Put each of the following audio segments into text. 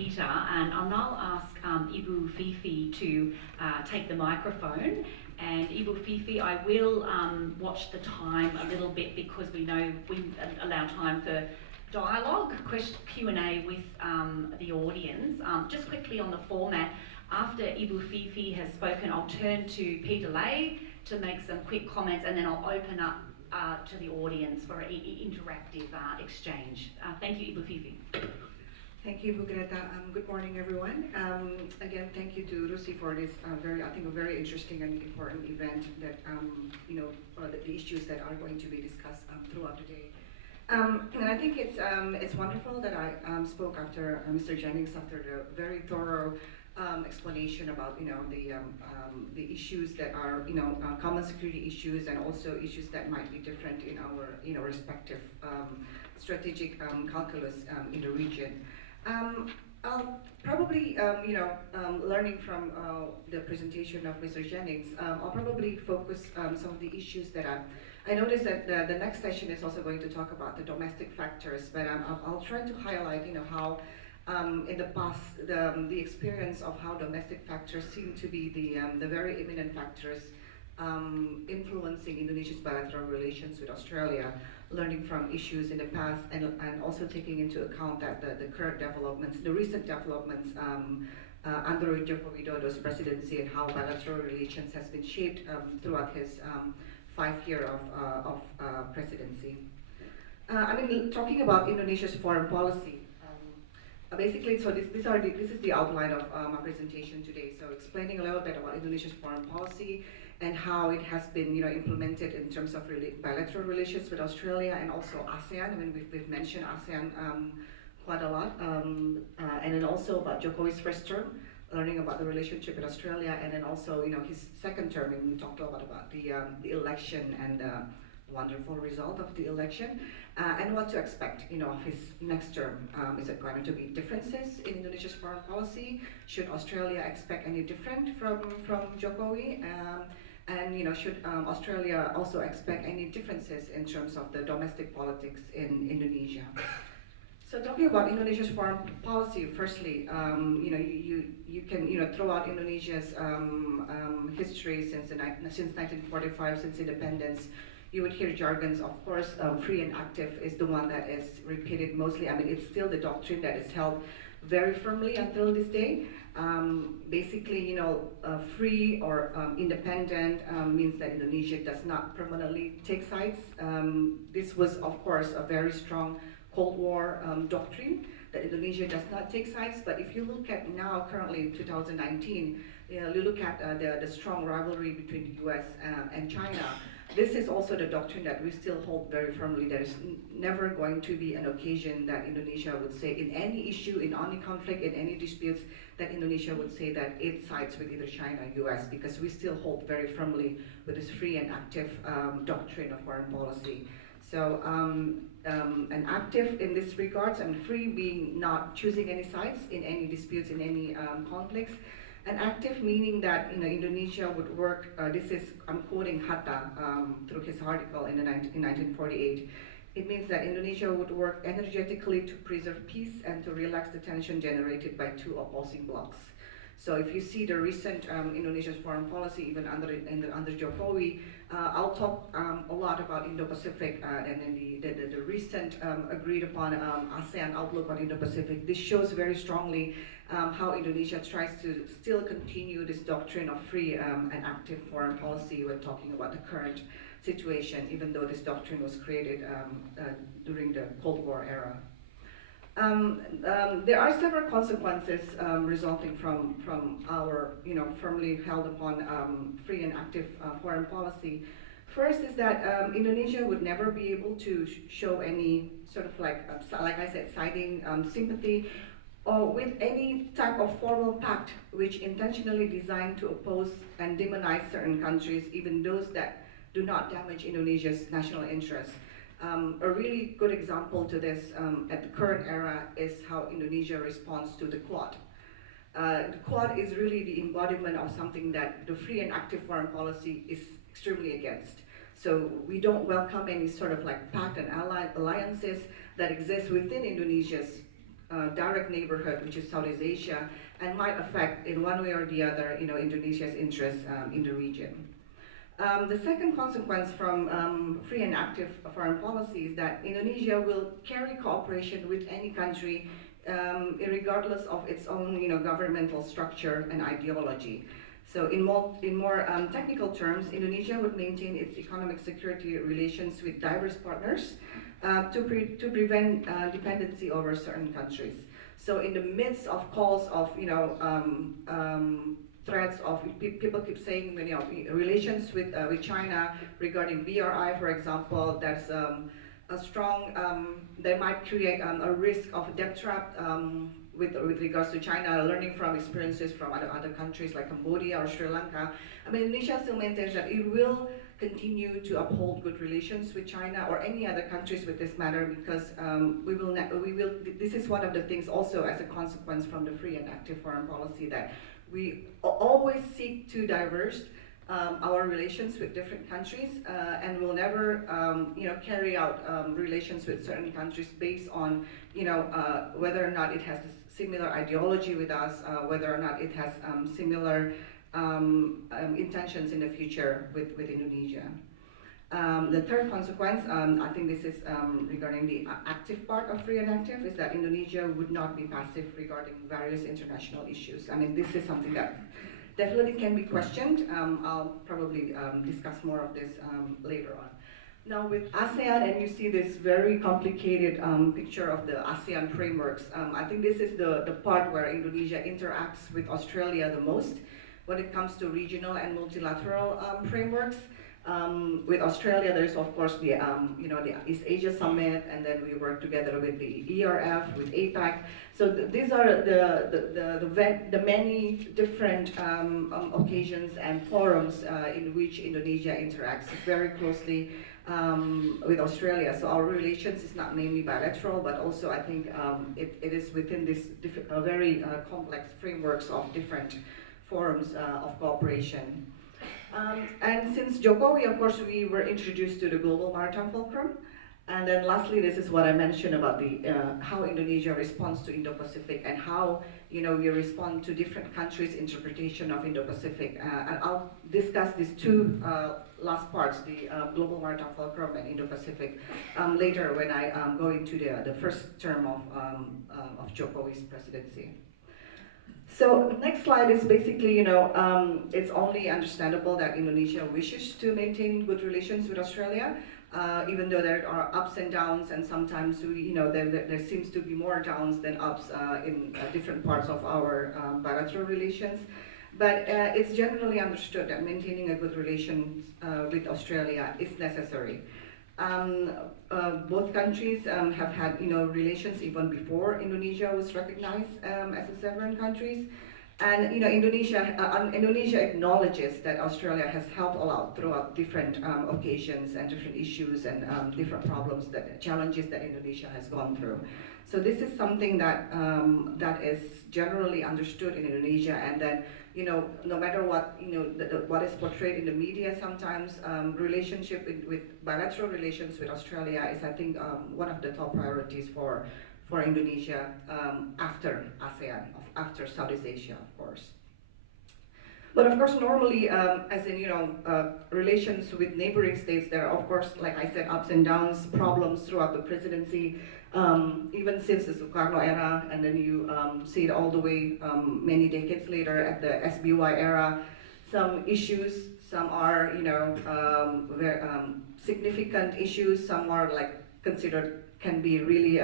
And I'll now ask Ibu Fifi to take the microphone. And Ibu Fifi, I will watch the time a little bit because we know we allow time for dialogue, Q&A with the audience. Just quickly on the format, after Ibu Fifi has spoken, I'll turn to Peter Lay to make some quick comments, and then I'll open up to the audience for an interactive exchange. Thank you, Ibu Fifi. Thank you, Greta. Good morning, everyone. Again, thank you to Lucy for this a very interesting and important event that, the issues that are going to be discussed throughout the day. And I think it's wonderful that I spoke after Mr. Jennings after the very thorough explanation about, the issues that are, common security issues and also issues that might be different in our, respective strategic calculus in the region. I'll probably, learning from the presentation of Mr. Jennings, I'll probably focus some of the issues that I noticed that the next session is also going to talk about the domestic factors, but I'll try to highlight, how in the past the experience of how domestic factors seem to be the very imminent factors influencing Indonesia's bilateral relations with Australia, learning from issues in the past and also taking into account that the current developments, the recent developments under Joko Widodo's presidency and how bilateral relations has been shaped throughout his 5 year of presidency. Talking about Indonesia's foreign policy, basically, so this is the outline of my presentation today. So explaining a little bit about Indonesia's foreign policy and how it has been, implemented in terms of bilateral relations with Australia and also ASEAN. We've mentioned ASEAN quite a lot, and then also about Jokowi's first term, learning about the relationship with Australia, and then also, his second term, and we talked a lot about the election and the wonderful result of the election, and what to expect, of his next term. Is it going to be differences in Indonesia's foreign policy? Should Australia expect any different from Jokowi? And should Australia also expect any differences in terms of the domestic politics in Indonesia? So talking about Indonesia's foreign policy, firstly, you can throw out Indonesia's history since 1945, since independence. You would hear jargons, of course. Free and active is the one that is repeated mostly. It's still the doctrine that is held very firmly until this day. Basically, free or independent means that Indonesia does not permanently take sides. This was, of course, a very strong Cold War doctrine that Indonesia does not take sides. But if you look at now, currently 2019, you look at the strong rivalry between the U.S. And China. This is also the doctrine that we still hold very firmly. There is never going to be an occasion that Indonesia would say in any issue, in any conflict, in any disputes, that Indonesia would say that it sides with either China or US, because we still hold very firmly with this free and active doctrine of foreign policy. So, and active in this regards, and free being not choosing any sides in any disputes, in any conflicts. And active meaning that Indonesia would work, I'm quoting Hatta through his article in 1948. It means that Indonesia would work energetically to preserve peace and to relax the tension generated by two opposing blocs. So if you see the recent Indonesia's foreign policy, even under Jokowi, I'll talk a lot about Indo-Pacific and then the recent agreed upon ASEAN outlook on Indo-Pacific. This shows very strongly how Indonesia tries to still continue this doctrine of free and active foreign policy when talking about the current situation, even though this doctrine was created during the Cold War era. There are several consequences resulting from our, firmly held upon free and active foreign policy. First is that Indonesia would never be able to show any sort of like I said, siding sympathy or with any type of formal pact which intentionally designed to oppose and demonize certain countries, even those that do not damage Indonesia's national interests. A really good example to this at the current era is how Indonesia responds to the Quad. The Quad is really the embodiment of something that the free and active foreign policy is extremely against. So we don't welcome any sort of like pact and alliances that exist within Indonesia's direct neighborhood, which is Southeast Asia, and might affect in one way or the other, Indonesia's interests in the region. The second consequence from free and active foreign policy is that Indonesia will carry cooperation with any country, regardless of its own, governmental structure and ideology. So in more technical terms, Indonesia would maintain its economic security relations with diverse partners to prevent dependency over certain countries. So in the midst of calls of, threats of people keep saying, relations with China regarding BRI, for example, there's a strong, they might create a risk of debt trap with regards to China, learning from experiences from other countries like Cambodia or Sri Lanka. I mean, Indonesia still maintains that it will continue to uphold good relations with China or any other countries with this matter, because this is one of the things also as a consequence from the free and active foreign policy, that we always seek to diverse our relations with different countries, and will never, carry out relations with certain countries based on, whether or not it has a similar ideology with us, whether or not it has similar intentions in the future with Indonesia. The third consequence, I think this is regarding the active part of free and active, is that Indonesia would not be passive regarding various international issues. I mean, this is something that definitely can be questioned. I'll probably discuss more of this later on. Now with ASEAN, and you see this very complicated picture of the ASEAN frameworks, I think this is the part where Indonesia interacts with Australia the most when it comes to regional and multilateral frameworks. With Australia, there's of course the the East Asia Summit, and then we work together with the ERF, with APAC. So these are the many different occasions and forums in which Indonesia interacts very closely with Australia. So our relations is not mainly bilateral, but also I think it is within this very complex frameworks of different forums of cooperation. And since Jokowi, of course, we were introduced to the Global Maritime Fulcrum. And then lastly, this is what I mentioned about the how Indonesia responds to Indo-Pacific, and how we respond to different countries' interpretation of Indo-Pacific. And I'll discuss these two last parts, the Global Maritime Fulcrum and Indo-Pacific, later when I go into the first term of Jokowi's presidency. So next slide is basically, it's only understandable that Indonesia wishes to maintain good relations with Australia, even though there are ups and downs, and sometimes there seems to be more downs than ups in different parts of our bilateral relations. But it's generally understood that maintaining a good relation with Australia is necessary. Both countries have had relations even before Indonesia was recognized as a sovereign countries, and Indonesia acknowledges that Australia has helped a lot throughout different occasions and different issues and different problems, challenges that Indonesia has gone through. So this is something that that is generally understood in Indonesia, and then no matter what what is portrayed in the media, sometimes relationship with bilateral relations with Australia is, I think, one of the top priorities for Indonesia after ASEAN, after Southeast Asia, of course. But of course, normally, as in relations with neighboring states, there are of course, like I said, ups and downs, problems throughout the presidency, even since the Sukarno era, and then you see it all the way many decades later at the SBY era. Some issues, some are very significant issues, some are like considered can be really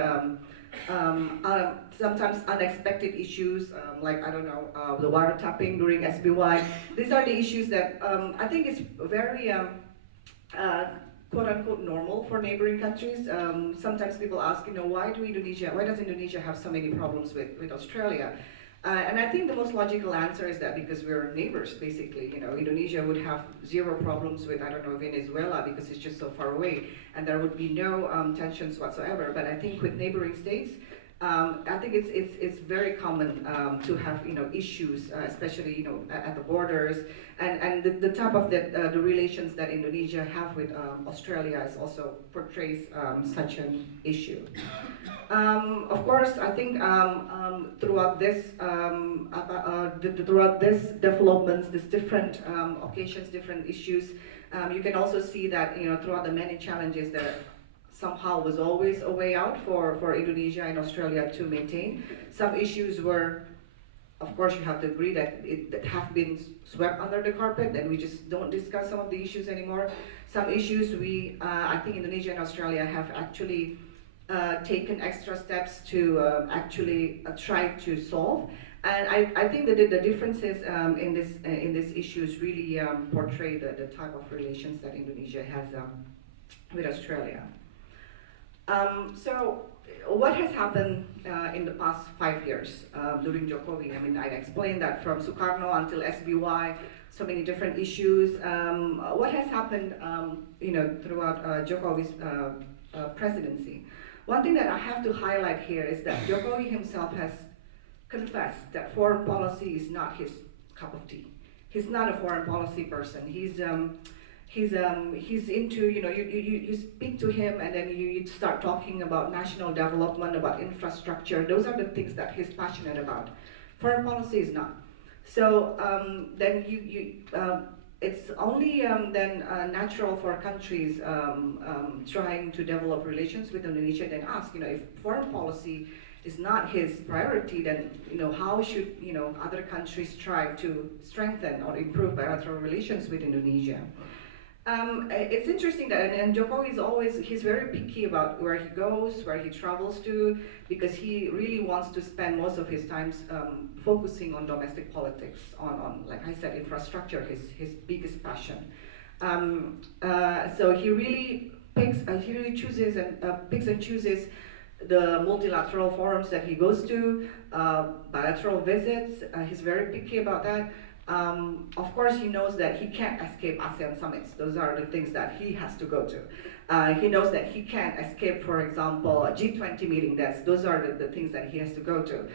sometimes unexpected issues, like I don't know, the wiretapping during SBY. These are the issues that I think is very quote unquote normal for neighboring countries. Sometimes people ask, why does Indonesia have so many problems with Australia? And I think the most logical answer is that because we're neighbors, basically. Indonesia would have zero problems with, I don't know, Venezuela, because it's just so far away, and there would be no tensions whatsoever. But I think with neighboring states, I think it's very common to have issues, especially at the borders, and the type of the relations that Indonesia have with Australia is also portrays such an issue. Of course, I think throughout this developments, these different occasions, different issues, you can also see that throughout the many challenges there somehow was always a way out for Indonesia and Australia to maintain. Some issues were, of course, you have to agree that have been swept under the carpet, and we just don't discuss some of the issues anymore. Some issues I think Indonesia and Australia have actually taken extra steps to actually try to solve. And I think that the differences in this issues really portray the type of relations that Indonesia has with Australia. So what has happened in the past 5 years during Jokowi? I mean, I explained that from Sukarno until SBY, so many different issues. What has happened, throughout Jokowi's presidency? One thing that I have to highlight here is that Jokowi himself has confessed that foreign policy is not his cup of tea. He's not a foreign policy person. He's into, you speak to him and then you start talking about national development, about infrastructure. Those are the things that he's passionate about. Foreign policy is not. So then it's only then natural for countries trying to develop relations with Indonesia then ask, if foreign policy is not his priority, then how should other countries try to strengthen or improve bilateral relations with Indonesia? It's interesting that, and Jokowi he's very picky about where he goes, where he travels to, because he really wants to spend most of his time focusing on domestic politics, on like I said, infrastructure, his biggest passion. So he really chooses and picks and chooses the multilateral forums that he goes to, bilateral visits. He's very picky about that. Of course, he knows that he can't escape ASEAN summits. Those are the things that he has to go to. He knows that he can't escape, for example, a G20 meeting. Those are the things that he has to go to.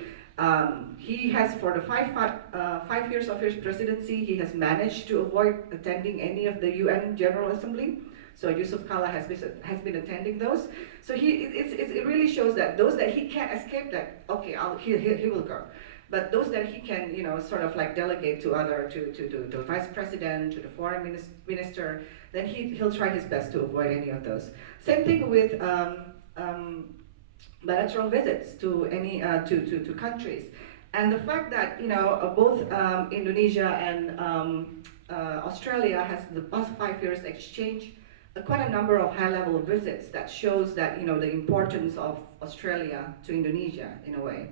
He has, for the 5 years of his presidency, he has managed to avoid attending any of the UN General Assembly. So Yusuf Kala has been attending those. So it really shows that those that he can't escape, that okay, he will go. But those that he can, sort of like delegate to the vice president, to the foreign minister, then he'll try his best to avoid any of those. Same thing with bilateral visits to any to countries, and the fact that both Indonesia and Australia has in the past 5 years exchanged quite a number of high-level visits that shows that the importance of Australia to Indonesia in a way.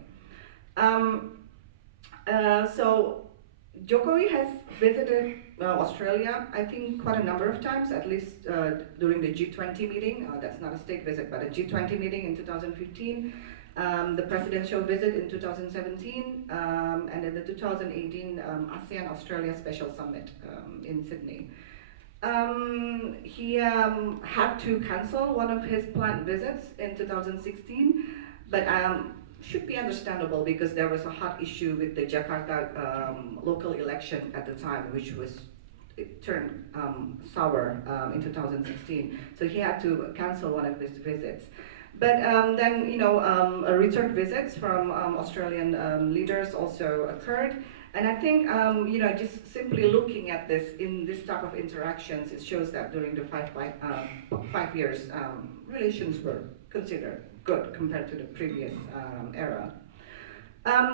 So Jokowi has visited Australia, I think, quite a number of times, at least during the G20 meeting. That's not a state visit, but a G20 meeting in 2015, the presidential visit in 2017, and then the 2018 ASEAN-Australia Special Summit in Sydney. He had to cancel one of his planned visits in 2016, but should be understandable because there was a hot issue with the Jakarta local election at the time, which it turned sour in 2016. So he had to cancel one of his visits. But then, return visits from Australian leaders also occurred. And I think, just simply looking at this in this type of interactions, it shows that during the 5 years, relations were considered good compared to the previous era.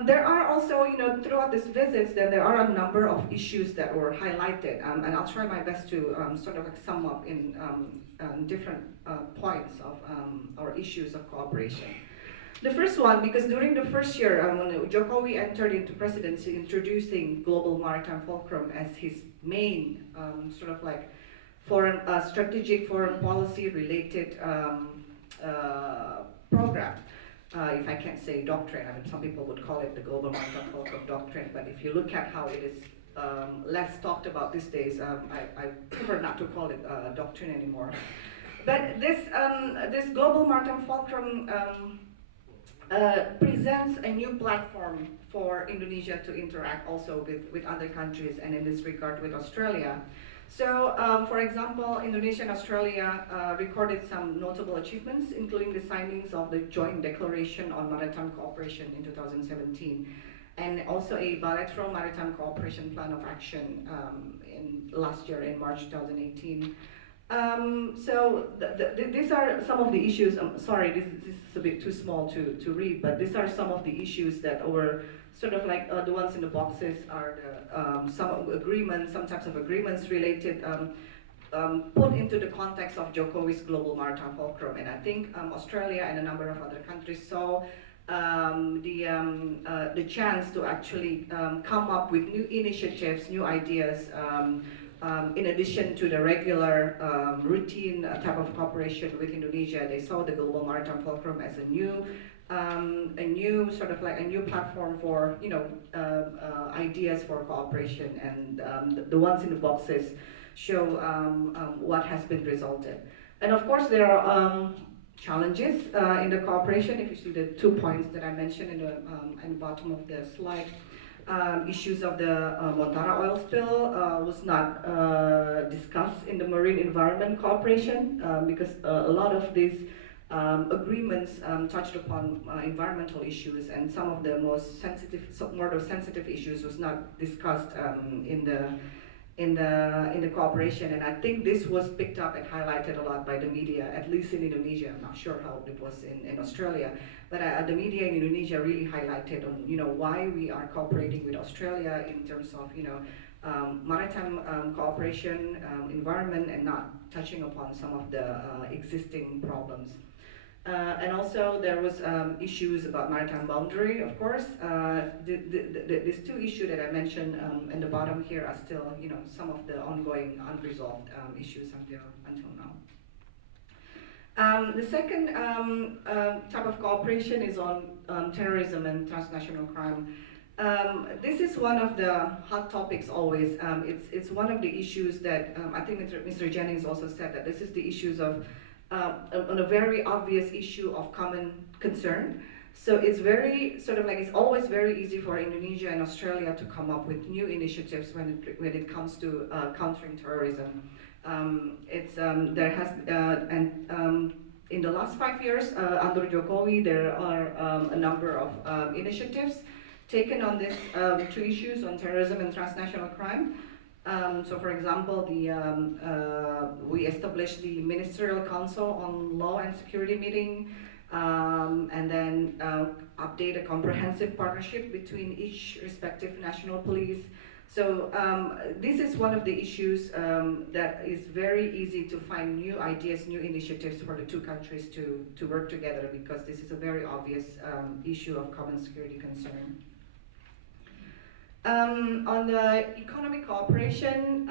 There are also, throughout these visits, there are a number of issues that were highlighted, and I'll try my best to sort of sum up in different points of or issues of cooperation. The first one, because during the first year when Jokowi entered into presidency, introducing Global Maritime Fulcrum as his main sort of like strategic foreign policy related program. If I can't say doctrine, I mean, some people would call it the Global Maritime Fulcrum Doctrine, but if you look at how it is less talked about these days, I prefer not to call it doctrine anymore. But this Global Maritime Fulcrum presents a new platform for Indonesia to interact also with other countries, and in this regard with Australia. So, for example, Indonesia and Australia recorded some notable achievements, including the signings of the Joint Declaration on Maritime Cooperation in 2017, and also a bilateral maritime cooperation plan of action in last year in March 2018. So these are some of the issues. I'm sorry, this is a bit too small to read, but these are some of the issues that were sort of like the ones in the boxes are the, some agreements, some types of agreements related, put into the context of Jokowi's Global Maritime Fulcrum. And I think Australia and a number of other countries saw the chance to actually come up with new initiatives, new ideas, in addition to the regular routine type of cooperation with Indonesia. They saw the Global Maritime Fulcrum as a new sort of like a new platform for ideas for cooperation, and the ones in the boxes show what has been resulted. And of course, there are challenges in the cooperation. If you see the 2 points that I mentioned in the bottom of the slide, issues of the Montara oil spill was not discussed in the marine environment cooperation because a lot of these agreements touched upon environmental issues, and some of the most sensitive, more sensitive issues was not discussed in the cooperation. And I think this was picked up and highlighted a lot by the media, at least in Indonesia. I'm not sure how it was in Australia, but the media in Indonesia really highlighted on why we are cooperating with Australia in terms of maritime cooperation, environment, and not touching upon some of the existing problems. And also there was issues about maritime boundary, of course. These two issues that I mentioned in the bottom here are still, some of the ongoing unresolved issues until now. The second type of cooperation is on terrorism and transnational crime. This is one of the hot topics always. It's one of the issues that I think Mr. Jennings also said that this is the issues of on a very obvious issue of common concern. So it's very sort of like it's always very easy for Indonesia and Australia to come up with new initiatives when it comes to countering terrorism. There has and in the last 5 years under Jokowi, there are a number of initiatives taken on these two issues on terrorism and transnational crime. So, for example, we established the Ministerial Council on Law and Security meeting, and then update a comprehensive partnership between each respective national police. So this is one of the issues that is very easy to find new ideas, new initiatives for the two countries to work together, because this is a very obvious issue of common security concern. On the economic cooperation,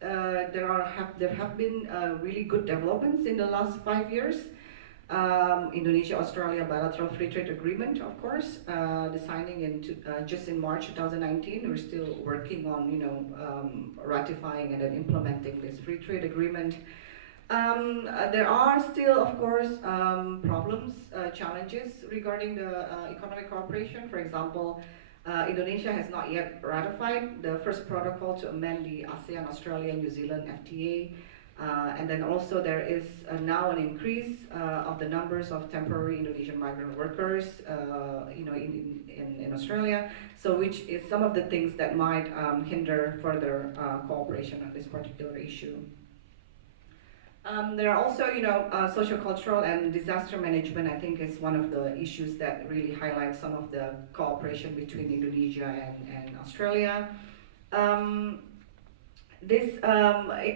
there have been really good developments in the last 5 years. Indonesia-Australia bilateral free trade agreement, of course, the signing just in March 2019. We're still working on ratifying and then implementing this free trade agreement. There are still, of course, problems, challenges regarding the economic cooperation. For example, Indonesia has not yet ratified the first protocol to amend the ASEAN, Australia, New Zealand FTA. And then also there is now an increase of the numbers of temporary Indonesian migrant workers, in Australia. So which is some of the things that might hinder further cooperation on this particular issue. There are also, socio-cultural and disaster management. I think is one of the issues that really highlights some of the cooperation between Indonesia and Australia.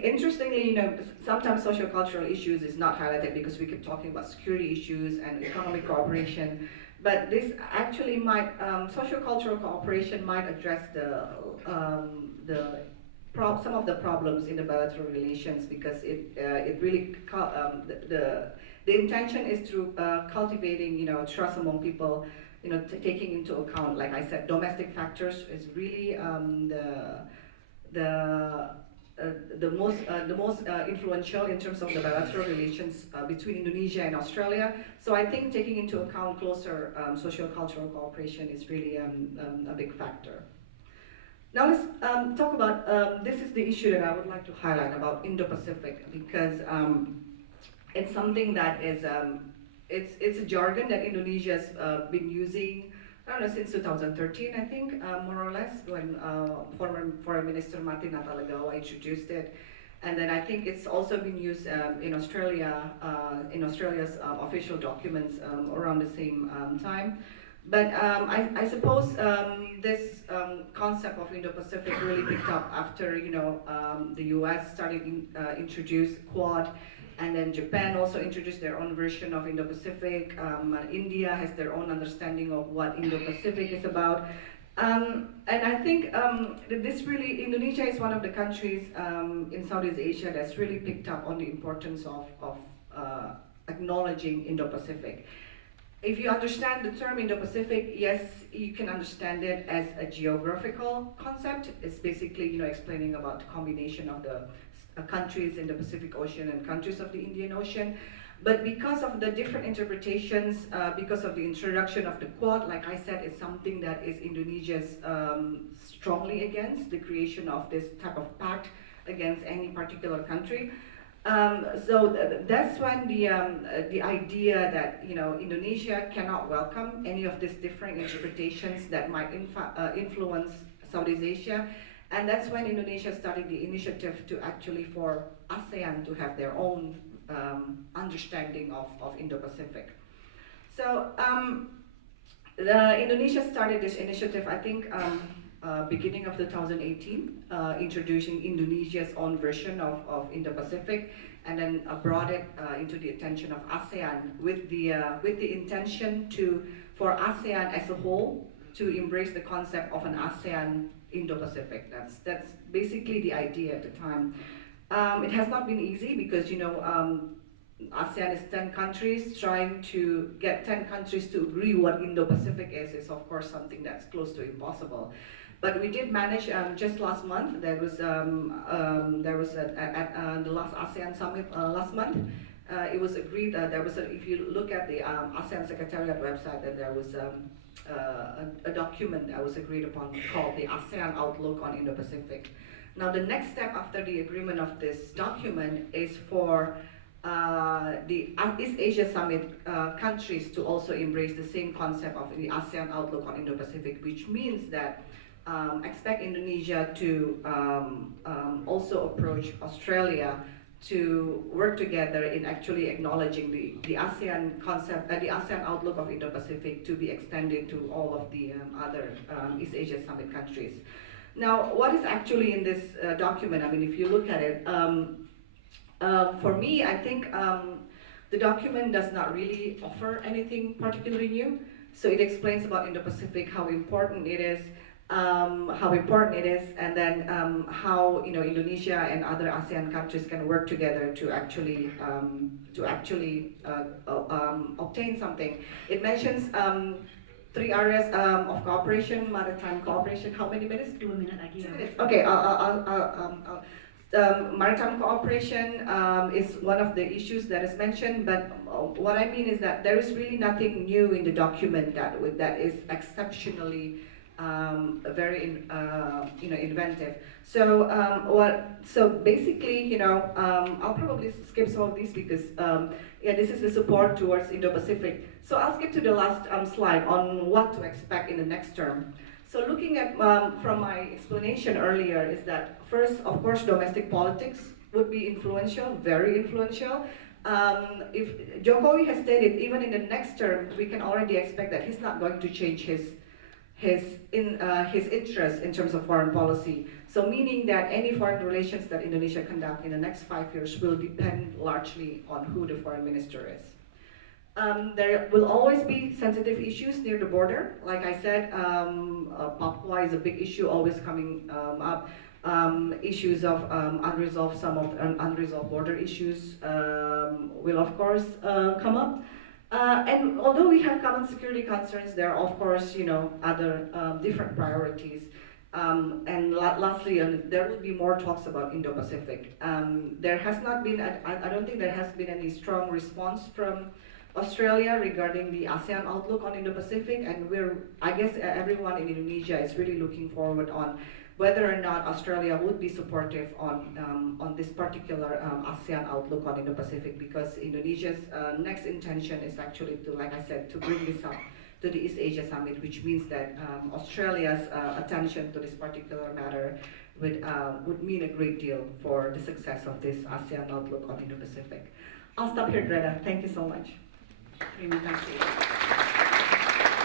Interestingly, sometimes socio-cultural issues is not highlighted because we keep talking about security issues and economic cooperation. But this actually might, socio-cultural cooperation might address some of the problems in the bilateral relations, because it really the intention is through cultivating trust among people, taking into account, like I said, domestic factors is really the uh, the most influential in terms of the bilateral relations between Indonesia and Australia. So I think taking into account closer socio-cultural cooperation is really a big factor. Now let's talk about, this is the issue that I would like to highlight about Indo-Pacific, because it's something that is, it's a jargon that Indonesia's been using, I don't know, since 2013, I think, more or less, when former Foreign Minister Martin Natalegawa introduced it. And then I think it's also been used in Australia, in Australia's official documents around the same time. But I suppose this concept of Indo-Pacific really picked up after, you know, the US started introduce Quad, and then Japan also introduced their own version of Indo-Pacific. India has their own understanding of what Indo-Pacific is about. And I think this really, Indonesia is one of the countries in Southeast Asia that's really picked up on the importance of acknowledging Indo-Pacific. If you understand the term Indo-Pacific, yes, you can understand it as a geographical concept. It's basically, you know, explaining about the combination of the countries in the Pacific Ocean and countries of the Indian Ocean. But because of the different interpretations, because of the introduction of the Quad, like I said, it's something that is Indonesia's strongly against the creation of this type of pact against any particular country. That's when the idea that, you know, Indonesia cannot welcome any of these different interpretations that might influence Southeast Asia, and that's when Indonesia started the initiative to actually for ASEAN to have their own understanding of Indo-Pacific. So Indonesia started this initiative, I think, beginning of 2018, introducing Indonesia's own version of Indo-Pacific, and then brought it into the attention of ASEAN with the intention for ASEAN as a whole to embrace the concept of an ASEAN Indo-Pacific. That's basically the idea at the time. It has not been easy because, you know, ASEAN is 10 countries. Trying to get 10 countries to agree what Indo-Pacific is of course something that's close to impossible. But we did manage, just last month, there was at the last ASEAN summit last month, it was agreed that if you look at the ASEAN Secretariat website, that there was a document that was agreed upon called the ASEAN Outlook on Indo-Pacific. Now the next step after the agreement of this document is for the East Asia Summit countries to also embrace the same concept of the ASEAN Outlook on Indo-Pacific, which means that expect Indonesia to also approach Australia to work together in actually acknowledging the ASEAN concept, the ASEAN outlook of Indo-Pacific to be extended to all of the other East Asia Summit countries. Now, what is actually in this document? I mean, if you look at it, for me, I think the document does not really offer anything particularly new. So it explains about Indo-Pacific, how important it is, and then how, you know, Indonesia and other ASEAN countries can work together to actually obtain something. It mentions 3 areas of cooperation: maritime cooperation. How many minutes? 2 minutes lagi. 2 minutes. Okay. Maritime cooperation is one of the issues that is mentioned, but what I mean is that there is really nothing new in the document that is exceptionally very you know, inventive. So so basically, you know, I'll probably skip some of these because yeah, this is the support towards Indo-Pacific. So I'll skip to the last slide on what to expect in the next term. So looking at from my explanation earlier is that first, of course, domestic politics would be influential, very influential. If Jokowi has stated, even in the next term, we can already expect that he's not going to change his interest in terms of foreign policy. So meaning that any foreign relations that Indonesia conduct in the next 5 years will depend largely on who the foreign minister is. There will always be sensitive issues near the border. Like I said, Papua is a big issue always coming up. Issues of some of the unresolved border issues will of course come up. And although we have common security concerns, there are of course, you know, other different priorities. Lastly, there will be more talks about Indo-Pacific. There has not been, I don't think there has been any strong response from Australia regarding the ASEAN outlook on Indo-Pacific, and I guess everyone in Indonesia is really looking forward on whether or not Australia would be supportive on this particular ASEAN outlook on Indo-Pacific, because Indonesia's next intention is actually to, like I said, to bring this up to the East Asia Summit, which means that Australia's attention to this particular matter would mean a great deal for the success of this ASEAN outlook on Indo-Pacific. I'll stop here, Greta. Thank you so much. Terima kasih.